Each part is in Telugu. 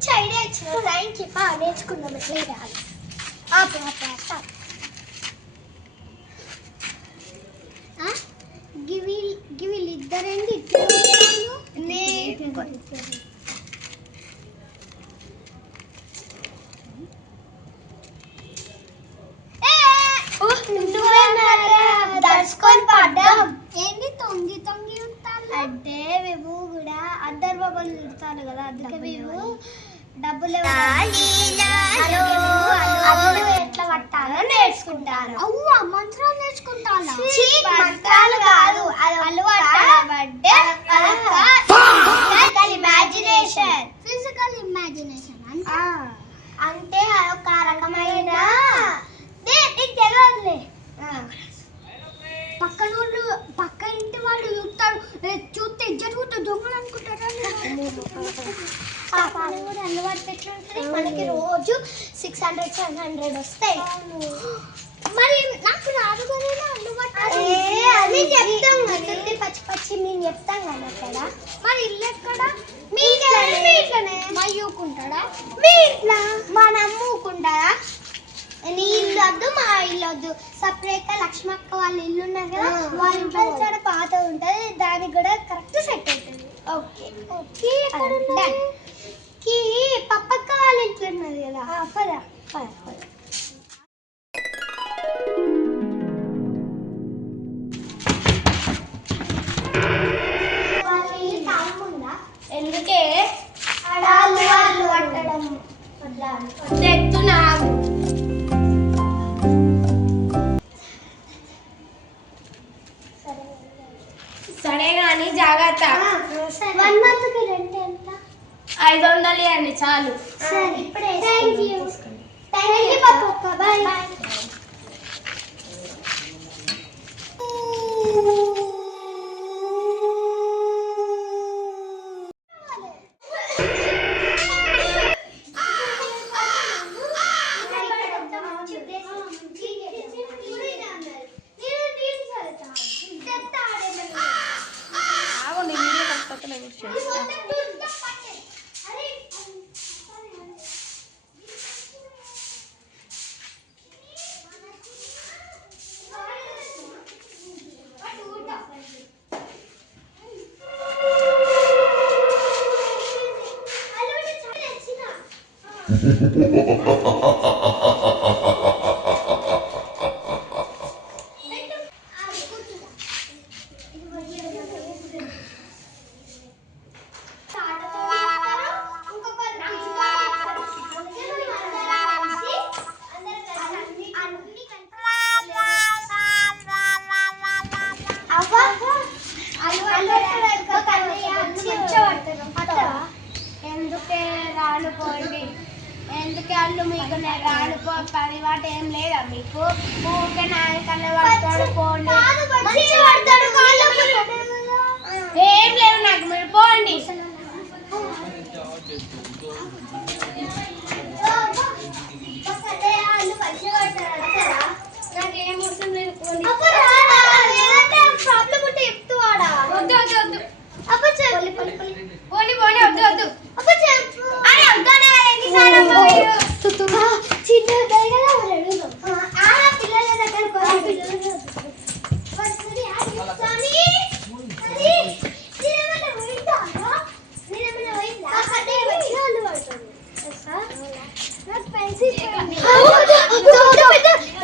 మంచి ఐడియా ఇచ్చిన థ్యాంక్ యూ. నేర్చుకుందాం ఎట్లా చేయాలి. వీళ్ళిద్దరండి దర్శకొని పడ్డాం. ఏంటి తొంగి తొంగి ఉంటాను అంటే మేము కూడా అద్దరు బాబాలు తిడతాను కదా, అందుకే మేము డబ్బులు ఎట్లా పట్టాలో నేర్చుకుంటాను. అవ్వ మంత్రాలు నేర్చుకుంటాను. మంత్రాలు కాదు, ఇమాజినేషన్, ఫిజికల్ ఇమాజినేషన్ అంటే ఒక రకమైన తెలియదులే. పక్క ఇంటి వాళ్ళు చూస్తారు, చూస్తే జరుగుతూ దొంగలు అనుకుంటారా. కూడా అలవాటు ఎట్లుంటుంది మనకి, రోజు 600-700 వస్తాయి. మరి నాకు రాదు కదా అలవాటు. అది చెప్తాం కదా, పచ్చి పచ్చి మేము చెప్తాం కదా అక్కడ. మరి ఇల్లు ఎక్కడ? మీ ఇట్లనే మయ్యూకుంటాడా? మీ ఇట్లా మా నమ్ముకుంటారా? నీ ఇల్లు వద్దు, మా ఇల్లు వద్దు, సపరేట్గా లక్ష్మక్క వాళ్ళ ఇల్లు ఉన్నారు కదా, వాళ్ళ ఇంట్లో చాలా పాత ఉంటుంది, దానికి కూడా కరెక్ట్ సెట్ అవుతుంది. Okay okay. పప్పక్క వాళ్ళ ఇంట్లో ఉన్నది కదా, పద పద పద. వాళ్ళ ఇల్లు తాగుందా? ఎందుకే అడాలు వాళ్ళు పట్టడం తెత్తున్నావు. సరే కానీ జాగ్రత్త. 1 మంత్కి రెంట్ ఎంత? 500 అండి చాలు. సరే ఇప్పుడే. థ్యాంక్ యూ పప్పక్క. Bye bye. ఎందుకే రానుకోండి, ఎందుకే అల్లు మీకు నేను రానుకో పని వాటి ఏం లేదా మీకు? ఊరికే నాయకల్లా పడతాడు పోండి. ఏం లేవు నాకు, మీరు పోండి. నాకేం అవసరం లేదు, పోండి. ప్రాబ్లం ఉంటే చెప్తూ వాడా. వద్దు వద్దు వద్దు అప్ప పోండి పోండి వద్దు వద్దు అప్ప చెప్పు. అరే వద్దానే చిన్న పిల్లల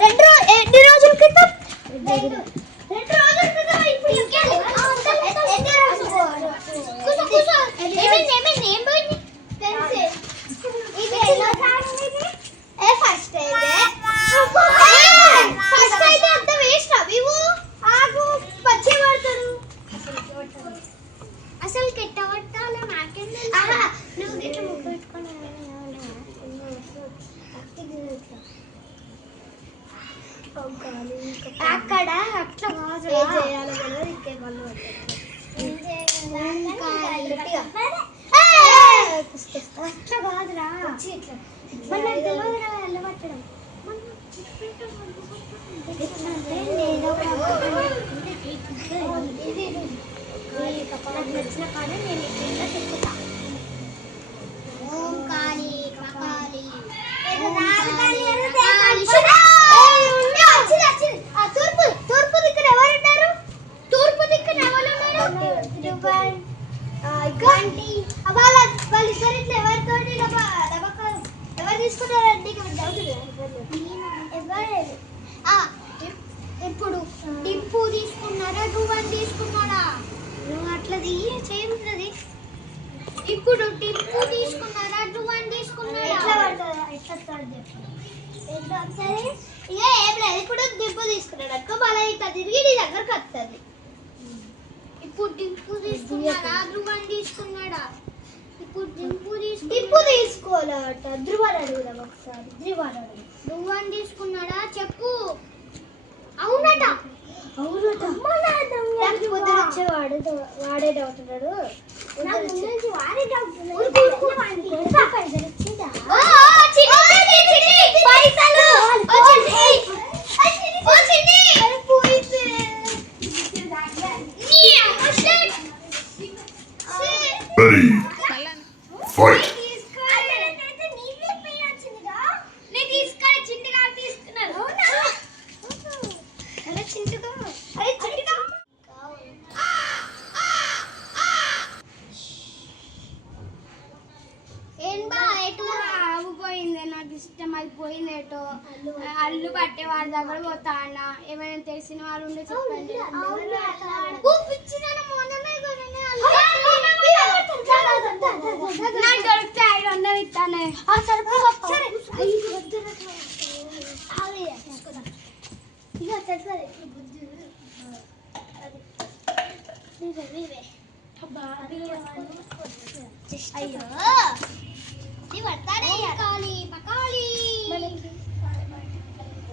దగ్గర ఎన్ని రోజుల క్రితం? 2 రోజుల క్రితం. ఇప్పుడు ఫస్ట్ అయితే అంత వేస్ట్ అవివు. ఆగు పచ్చి పడతారు అసలు కెట్టబట్టాలి నాకేం. నువ్వు గిట్ల ముగ్గు పెట్టుకుని అక్కడ అట్లా చేయాలి కదా. ఇంకేమన్నా అట్లా కాదురా, మళ్ళీ తెలియదురా వెళ్ళబట్టడం. నచ్చిన కాడ నేను చెప్పుతా. ఓం కాళీ వాళ్ళిద్దరు ఇట్లా ఎవరితోటి ఎవరు తీసుకుంటారండి? ఇప్పుడు డింపు తీసుకున్నారా, డువన్ తీసుకున్నాడా? నువ్వు అట్లా చేయుతుంది. ఇప్పుడు డింపు తీసుకున్నారా, డువన్ తీసుకున్నాడా? ఎట్లా పడుతుందా? ఎట్లా సరే ఇక ఏం లేదు. ఇప్పుడు డింపు తీసుకున్నాడు అనుకో, మళ్ళీ ఇట్లా తిరిగి నీ దగ్గరకు వస్తుంది. ఇప్పుడు డింపు తీసుకున్నాడా, ధ్రువన్ తీసుకున్నాడా? ఇప్పుడు డింపు తీసుకోవాలట. ధ్రువన్ అడుగుదాం ఒకసారి. ధ్రువన్ తీసుకున్నాడా చెప్పు. అవునట. పొద్దున వచ్చేవాడు వాడే డౌట్ ఉన్నాడు. Ready. Fight. నాకు ఇష్టం అది పోయింది ఏటో. అల్లు పట్టే వాడి దగ్గర పోతా అన్న. ఏమైనా తెలిసిన వాళ్ళు ఉండే చెప్పండి. నాకు దొరికితే 500 ఇస్తానే. అయ్యో కాళీ పకాళీ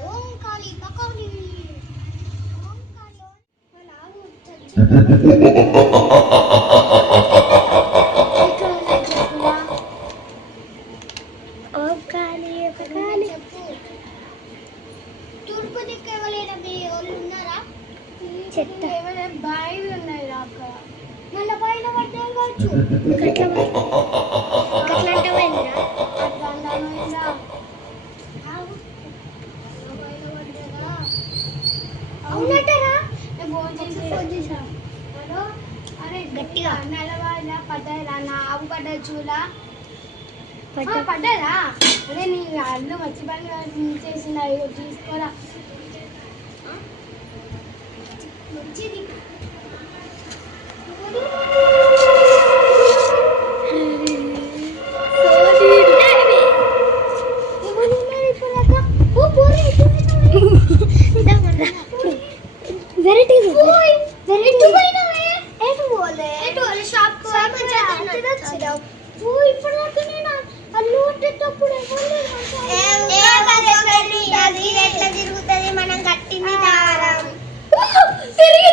ఓం కాళీ పకాళీ ఓం కాళీ. తూర్పు దిక్కు ఎవరైనా మీ వాళ్ళు ఉన్నారా? చెత్త ఏమైనా బాయిలు ఉన్నాయి అక్క. మళ్ళీ పైన పడ్డాం కావచ్చు. అవునట్టరా? అరే గట్టిగా నెలవాళ్ళ పడ్డారా? నా ఆవు పడ్డా చూలా పడ్డదా? అదే నీ అల్లు వచ్చి పని చేసిన తీసుకోరా. మంచిది. మనం కట్టింది దారం తిరిగి